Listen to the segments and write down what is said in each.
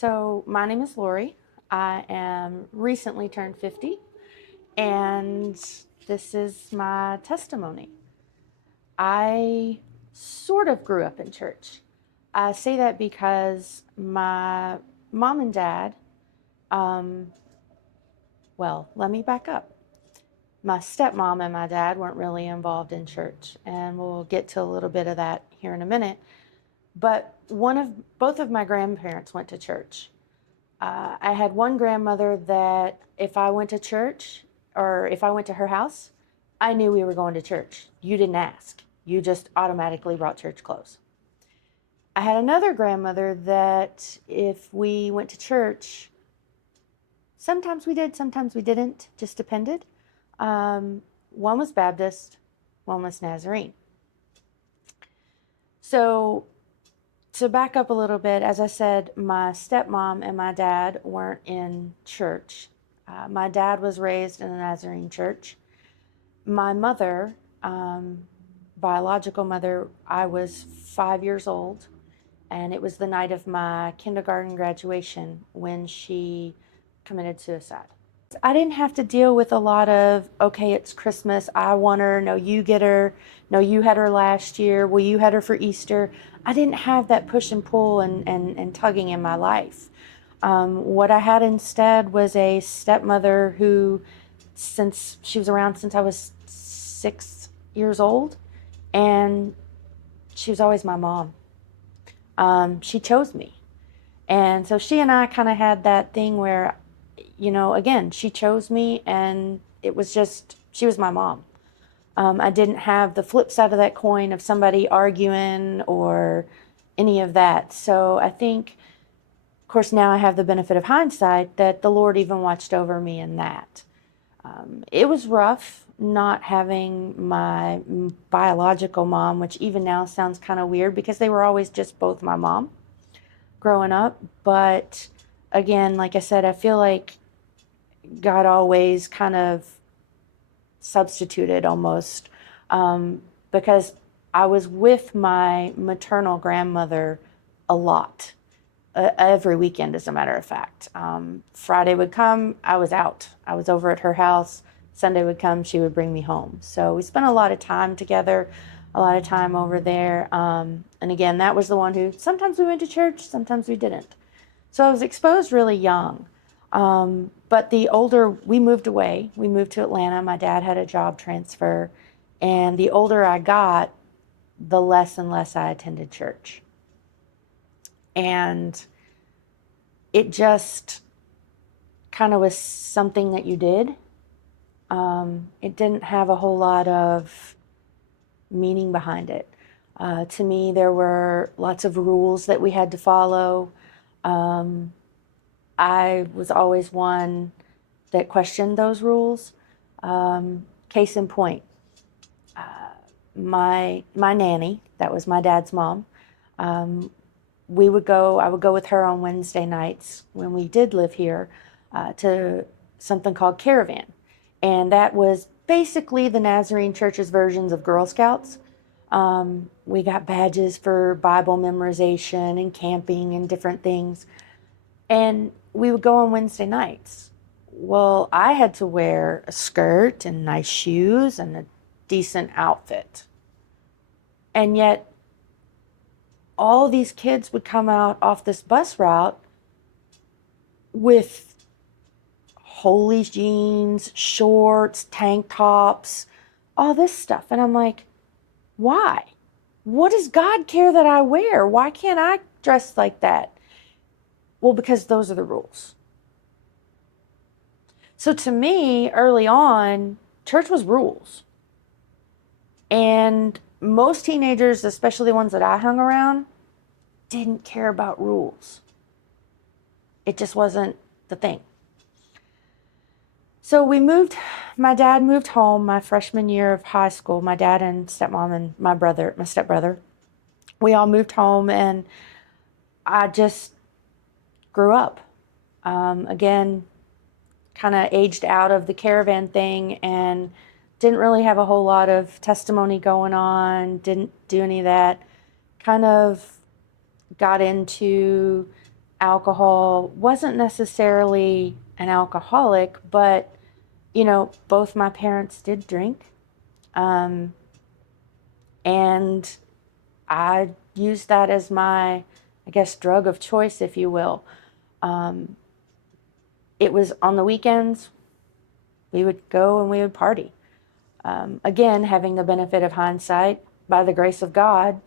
So, my name is Lori. I am recently turned 50, and this is my testimony. I sort of grew up in church. I say that because my mom and dad, um, let me back up. My stepmom and my dad weren't really involved in church, and we'll get to a little bit of that here in a minute. But both of my grandparents went to church. I had one grandmother that if I went to church or if I went to her house, I knew we were going to church. You didn't ask, you just automatically brought church clothes. I had another grandmother that if we went to church, sometimes we did, sometimes we didn't, just depended. One was Baptist, one was Nazarene. So to back up a little bit, as I said, my stepmom and my dad weren't in church. My dad was raised in a Nazarene church. My mother, biological mother, I was 5 years old, and it was the night of my kindergarten graduation when she committed suicide. I didn't have to deal with a lot of, okay, it's Christmas, I want her, no, you get her, no, you had her last year, well, you had her for Easter. I didn't have that push and pull and tugging in my life. What I had instead was a stepmother who, since she was around since I was 6 years old, and she was always my mom. She chose me. And so she and I kind of had that thing where, again, she chose me, and it was just, she was my mom. I didn't have the flip side of that coin of somebody arguing or any of that. So I think, of course, now I have the benefit of hindsight that the Lord even watched over me in that. It was rough not having my biological mom, which even now sounds kind of weird because they were always just both my mom growing up. But again, like I said, I feel like God always kind of substituted almost, because I was with my maternal grandmother a lot, every weekend, as a matter of fact. Friday would come, I was out. I was over at her house. Sunday would come, she would bring me home. So we spent a lot of time together, a lot of time over there. And again, that was the one who sometimes we went to church, sometimes we didn't. So I was exposed really young. But the older we moved away, we moved to Atlanta. My dad had a job transfer. And the older I got, the less and less I attended church. And it just kind of was something that you did. It didn't have a whole lot of meaning behind it. To me, there were lots of rules that we had to follow. I was always one that questioned those rules. Case in point, my nanny, that was my dad's mom, I would go with her on Wednesday nights when we did live here, to something called Caravan. And that was basically the Nazarene Church's versions of Girl Scouts. We got badges for Bible memorization and camping and different things. And we would go on Wednesday nights. Well, I had to wear a skirt and nice shoes and a decent outfit. And yet, all these kids would come out off this bus route with holey jeans, shorts, tank tops, all this stuff. And I'm like, why? What does God care that I wear? Why can't I dress like that? Well, because those are the rules. So to me, early on, church was rules. And most teenagers, especially the ones that I hung around, didn't care about rules. It just wasn't the thing. So my dad moved home my freshman year of high school. My dad and stepmom and my stepbrother, we all moved home, and I just grew up. Again, kind of aged out of the Caravan thing and didn't really have a whole lot of testimony going on, didn't do any of that. Kind of got into alcohol, wasn't necessarily an alcoholic, but, both my parents did drink. Um, and I used that as my, I guess, drug of choice, if you will. Um, it was on the weekends, we would go and we would party. Again, having the benefit of hindsight, by the grace of God,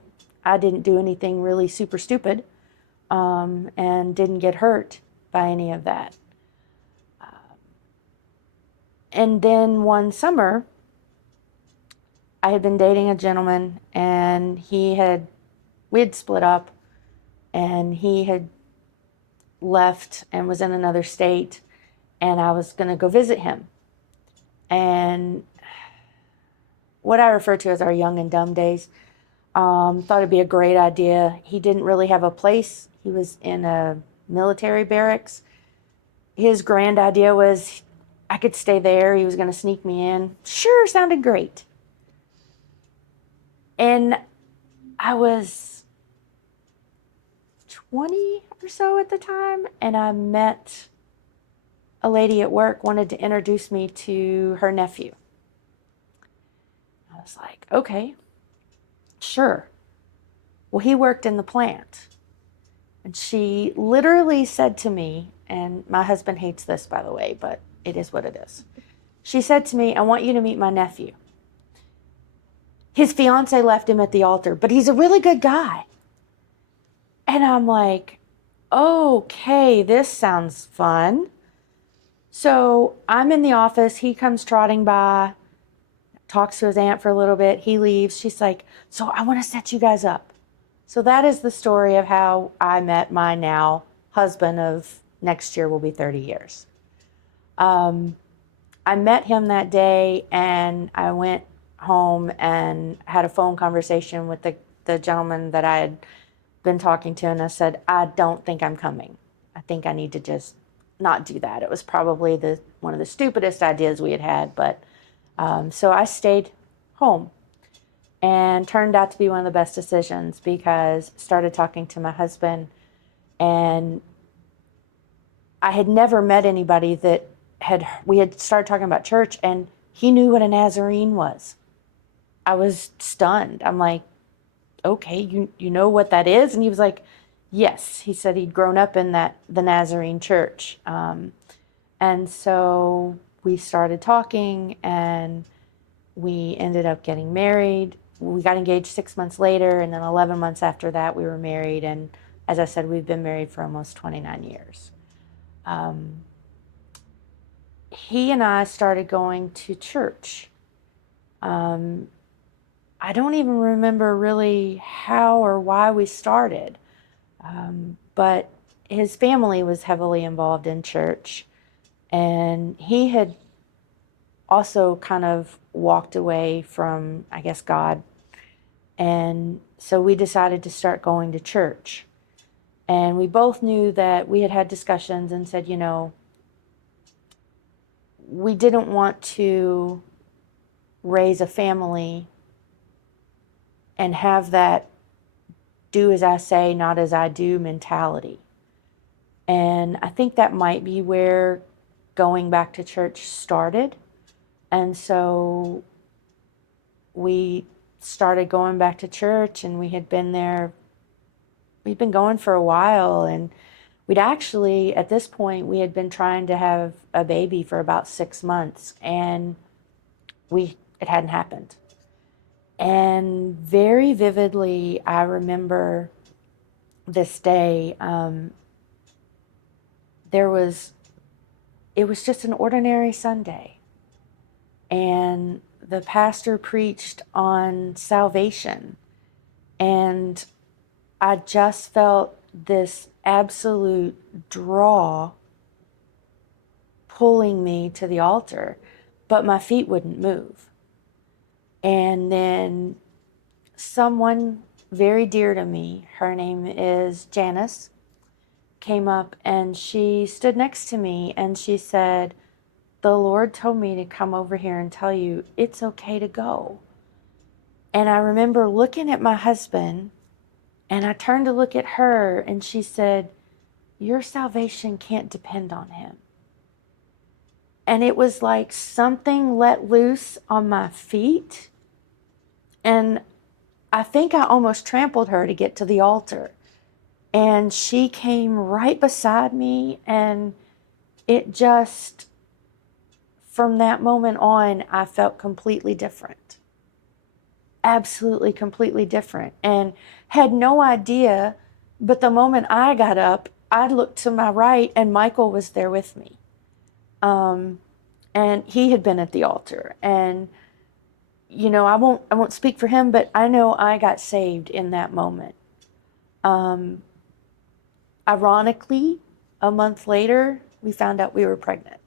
I didn't do anything really super stupid, and didn't get hurt by any of that. And then one summer, I had been dating a gentleman, and we had split up, and he had left and was in another state, and I was going to go visit him. And what I refer to as our young and dumb days, thought it'd be a great idea. He didn't really have a place. He was in a military barracks. His grand idea was I could stay there. He was going to sneak me in. Sure, sounded great. And I was 20 or so at the time, and I met a lady at work, wanted to introduce me to her nephew. I was like, okay, sure. Well, he worked in the plant. And she literally said to me, and my husband hates this, by the way, but it is what it is. She said to me, I want you to meet my nephew. His fiance left him at the altar, but he's a really good guy. And I'm like, okay, this sounds fun. So I'm in the office. He comes trotting by, talks to his aunt for a little bit. He leaves. She's like, so I want to set you guys up. So that is the story of how I met my now husband of next year will be 30 years. I met him that day, and I went home and had a phone conversation with the gentleman that I had been talking to, and I said, I don't think I'm coming. I think I need to just not do that. It was probably one of the stupidest ideas we had had, but so I stayed home, and turned out to be one of the best decisions, because started talking to my husband, and I had never met anybody that we had started talking about church, and he knew what a Nazarene was. I was stunned. I'm like, okay, you know what that is? And he was like, yes. He said he'd grown up in the Nazarene church. And so we started talking, and we ended up getting married. We got engaged 6 months later, and then 11 months after that, we were married. And as I said, we've been married for almost 29 years. He and I started going to church. I don't even remember really how or why we started, but his family was heavily involved in church, and he had also kind of walked away from, I guess, God. And so we decided to start going to church. And we both knew that we had had discussions and said, we didn't want to raise a family and have that do as I say, not as I do mentality. And I think that might be where going back to church started. And so we started going back to church, and we had been there. We'd been going for a while, and we'd actually, at this point, we had been trying to have a baby for about 6 months, and it hadn't happened. And very vividly, I remember this day. It was just an ordinary Sunday, and the pastor preached on salvation, and I just felt this absolute draw pulling me to the altar, but my feet wouldn't move. And then someone very dear to me, her name is Janice, came up, and she stood next to me, and she said, the Lord told me to come over here and tell you it's okay to go. And I remember looking at my husband, and I turned to look at her, and she said, your salvation can't depend on him. And it was like something let loose on my feet. And I think I almost trampled her to get to the altar. And she came right beside me. And it just, from that moment on, I felt completely different. Absolutely, completely different. And had no idea. But the moment I got up, I looked to my right and Michael was there with me. And he had been at the altar. And, you know, I won't speak for him, but I know I got saved in that moment. Ironically, a month later, we found out we were pregnant.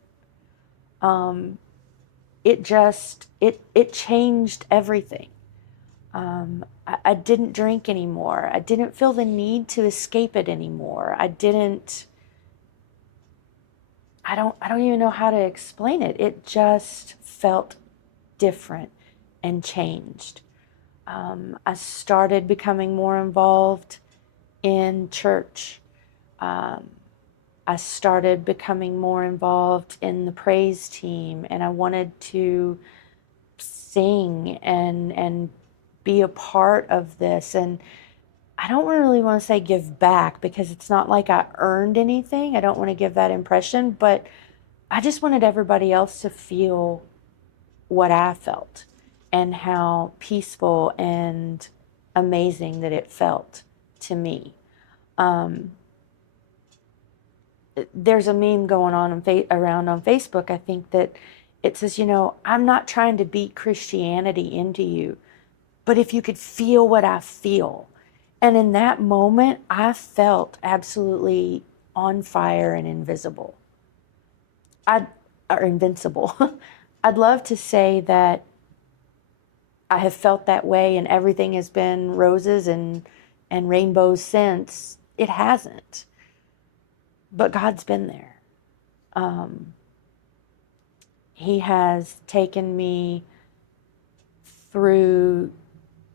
It changed everything. I didn't drink anymore. I didn't feel the need to escape it anymore. I don't even know how to explain it. It just felt different and changed. I started becoming more involved in church. I started becoming more involved in the praise team, and I wanted to sing and be a part of this. And I don't really want to say give back because it's not like I earned anything. I don't want to give that impression, but I just wanted everybody else to feel what I felt and how peaceful and amazing that it felt to me. There's a meme going on around on Facebook. I think that it says, you know, I'm not trying to beat Christianity into you, but if you could feel what I feel. And in that moment, I felt absolutely on fire and invisible. Or invincible. I'd love to say that I have felt that way and everything has been roses and rainbows since. It hasn't. But God's been there. He has taken me through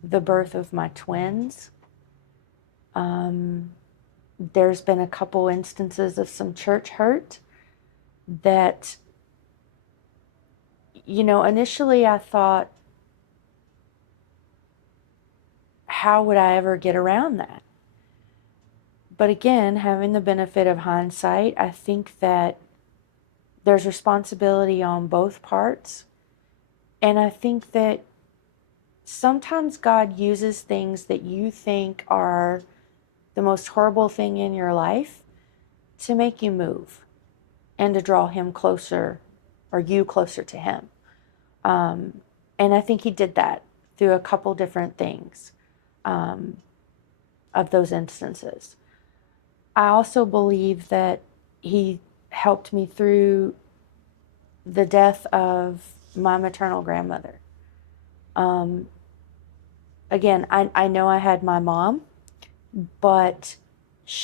the birth of my twins. There's been a couple instances of some church hurt that, you know, initially I thought, how would I ever get around that? But again, having the benefit of hindsight, I think that there's responsibility on both parts. And I think that sometimes God uses things that you think are the most horrible thing in your life to make you move and to draw him closer or you closer to him. And I think he did that through a couple different things of those instances. I also believe that he helped me through the death of my maternal grandmother. Again, I know I had my mom, but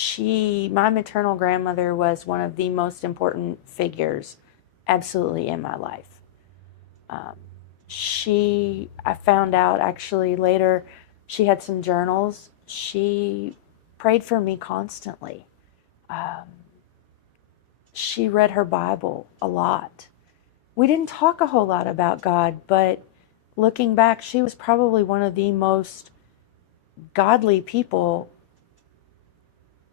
my maternal grandmother was one of the most important figures absolutely in my life. I found out actually later, she had some journals. She prayed for me constantly. She read her Bible a lot. We didn't talk a whole lot about God, but looking back, she was probably one of the most godly people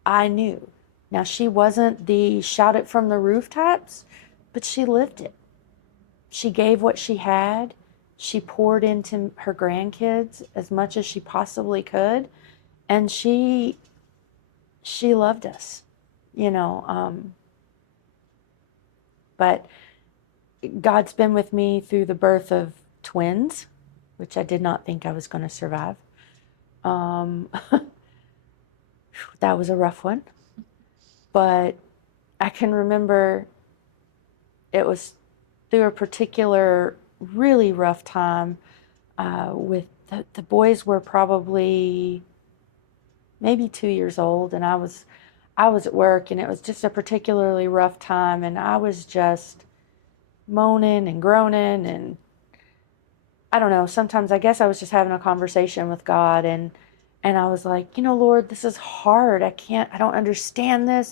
I knew. Now, she wasn't the shout it from the rooftops, but she lived it. She gave what she had. She poured into her grandkids as much as she possibly could. And she loved us, you know. But God's been with me through the birth of twins, which I did not think I was going to survive. That was a rough one. But I can remember it was through a particular really rough time with the boys were probably maybe 2 years old, and I was at work, and it was just a particularly rough time, and I was just moaning and groaning, and I don't know, sometimes I guess I was just having a conversation with God, and And I was like, Lord, this is hard. I don't understand this.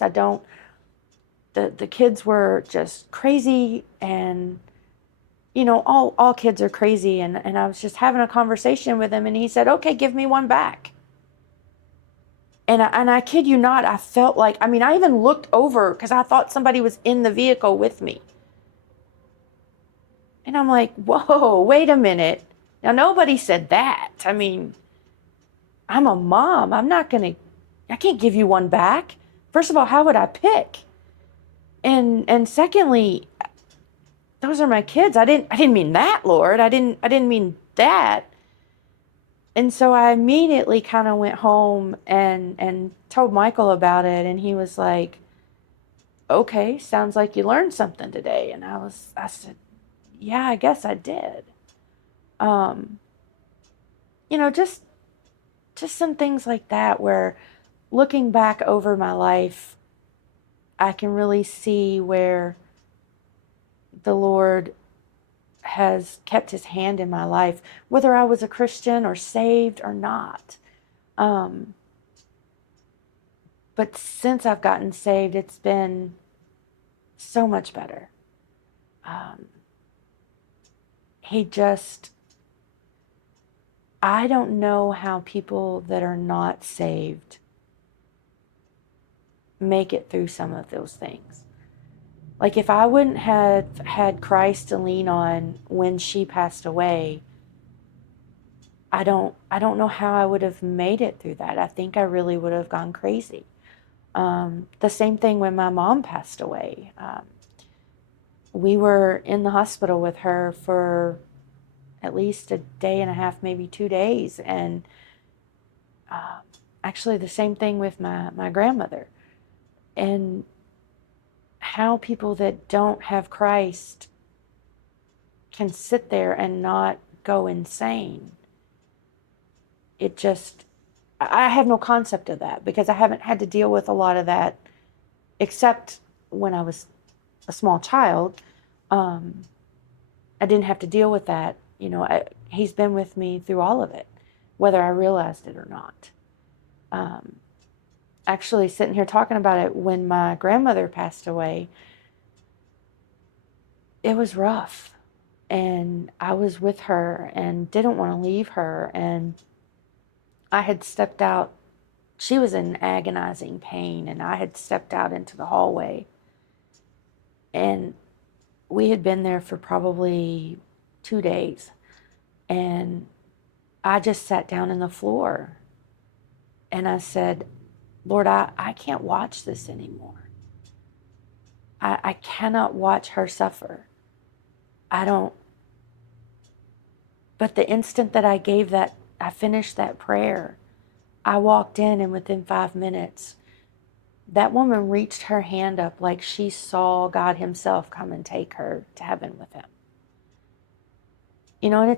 The kids were just crazy, and all kids are crazy. And I was just having a conversation with him, and he said, okay, give me one back. And I kid you not, I felt like, I even looked over because I thought somebody was in the vehicle with me. And I'm like, whoa, wait a minute. Now, nobody said that. I'm a mom. I can't give you one back. First of all, how would I pick? And secondly, those are my kids. I didn't mean that, Lord. I didn't mean that. And so I immediately kind of went home and told Michael about it, and he was like, okay, sounds like you learned something today. And I said, yeah, I guess I did. Um, just some things like that where looking back over my life, I can really see where the Lord has kept his hand in my life, whether I was a Christian or saved or not. Um, but since I've gotten saved, it's been so much better. Um, he just, I don't know how people that are not saved make it through some of those things. Like if I wouldn't have had Christ to lean on when she passed away, I don't know how I would have made it through that. I think I really would have gone crazy. The same thing when my mom passed away. We were in the hospital with her for at least a day and a half, maybe 2 days. And actually the same thing with my grandmother. And how people that don't have Christ can sit there and not go insane. It just, I have no concept of that because I haven't had to deal with a lot of that except when I was a small child. I didn't have to deal with that. He's been with me through all of it, whether I realized it or not. Actually, sitting here talking about it, when my grandmother passed away, it was rough. And I was with her and didn't want to leave her. And I had stepped out. She was in agonizing pain, and I had stepped out into the hallway. And we had been there for probably 2 days. And I just sat down on the floor and I said, Lord, I can't watch this anymore. I cannot watch her suffer. I don't. But the instant that I finished that prayer, I walked in, and within 5 minutes, that woman reached her hand up like she saw God himself come and take her to heaven with him. And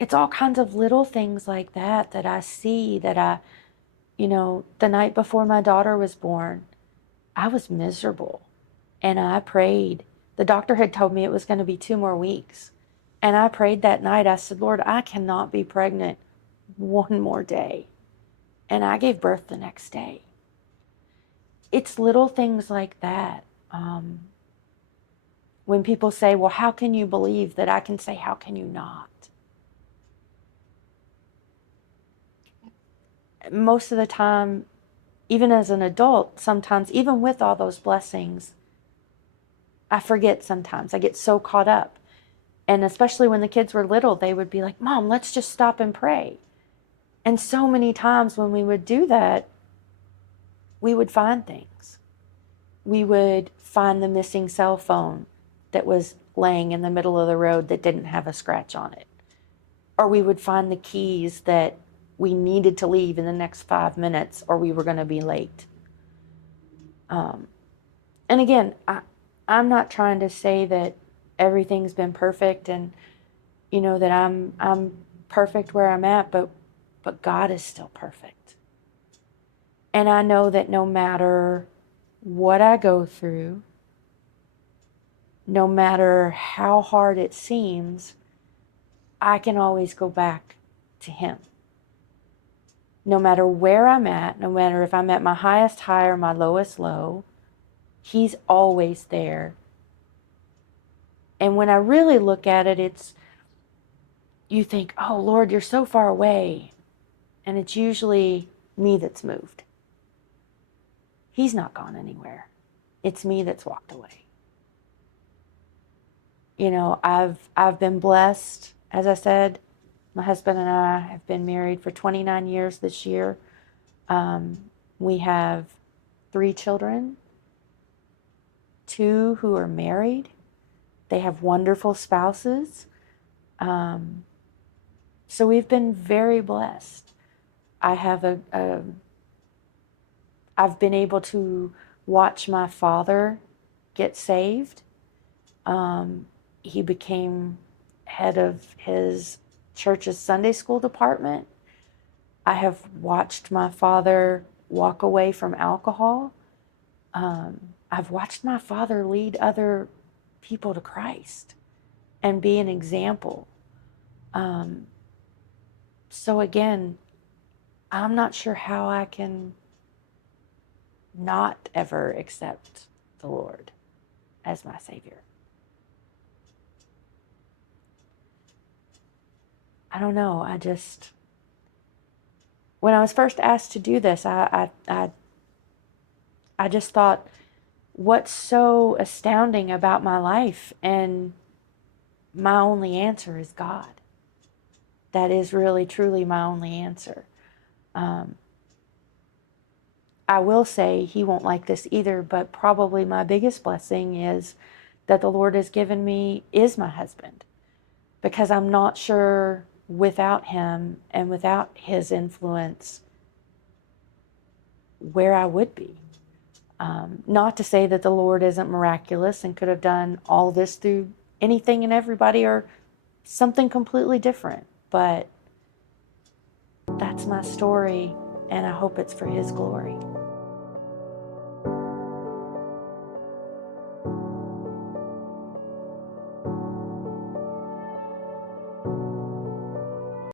it's all kinds of little things like that I see that the night before my daughter was born, I was miserable and I prayed. The doctor had told me it was going to be 2 more weeks. And I prayed that night. I said, Lord, I cannot be pregnant one more day. And I gave birth the next day. It's little things like that. When people say, well, how can you believe that? I can say, how can you not? Most of the time, even as an adult, sometimes, even with all those blessings, I forget sometimes. I get so caught up. And especially when the kids were little, they would be like, Mom, let's just stop and pray. And so many times when we would do that, we would find things. We would find the missing cell phone that was laying in the middle of the road that didn't have a scratch on it. Or we would find the keys that we needed to leave in the next 5 minutes or we were going to be late. And again, I'm not trying to say that everything's been perfect and, that I'm perfect where I'm at, but God is still perfect. And I know that no matter what I go through, no matter how hard it seems, I can always go back to him. no matter where I'm at, no matter if I'm at my highest high or my lowest low, He's always there. And when I really look at it, you think, oh Lord, you're so far away. And it's usually me that's moved. He's not gone anywhere. It's me that's walked away. You know, I've been blessed. As I said, my husband and I have been married for 29 years this year. We have 3 children, 2 who are married. They have wonderful spouses. So we've been very blessed. I've been able to watch my father get saved. He became head of his church's Sunday school department. I have watched my father walk away from alcohol. I've watched my father lead other people to Christ and be an example. So again, I'm not sure how I can not ever accept the Lord as my Savior. I don't know. When I was first asked to do this, I just thought, what's so astounding about my life? And my only answer is God. That is really, truly my only answer. I will say He won't like this either, but probably my biggest blessing is that the Lord has given me is my husband, because I'm not sure without him and without his influence where I would be. Not to say that the Lord isn't miraculous and could have done all this through anything and everybody or something completely different, but that's my story, and I hope it's for His glory.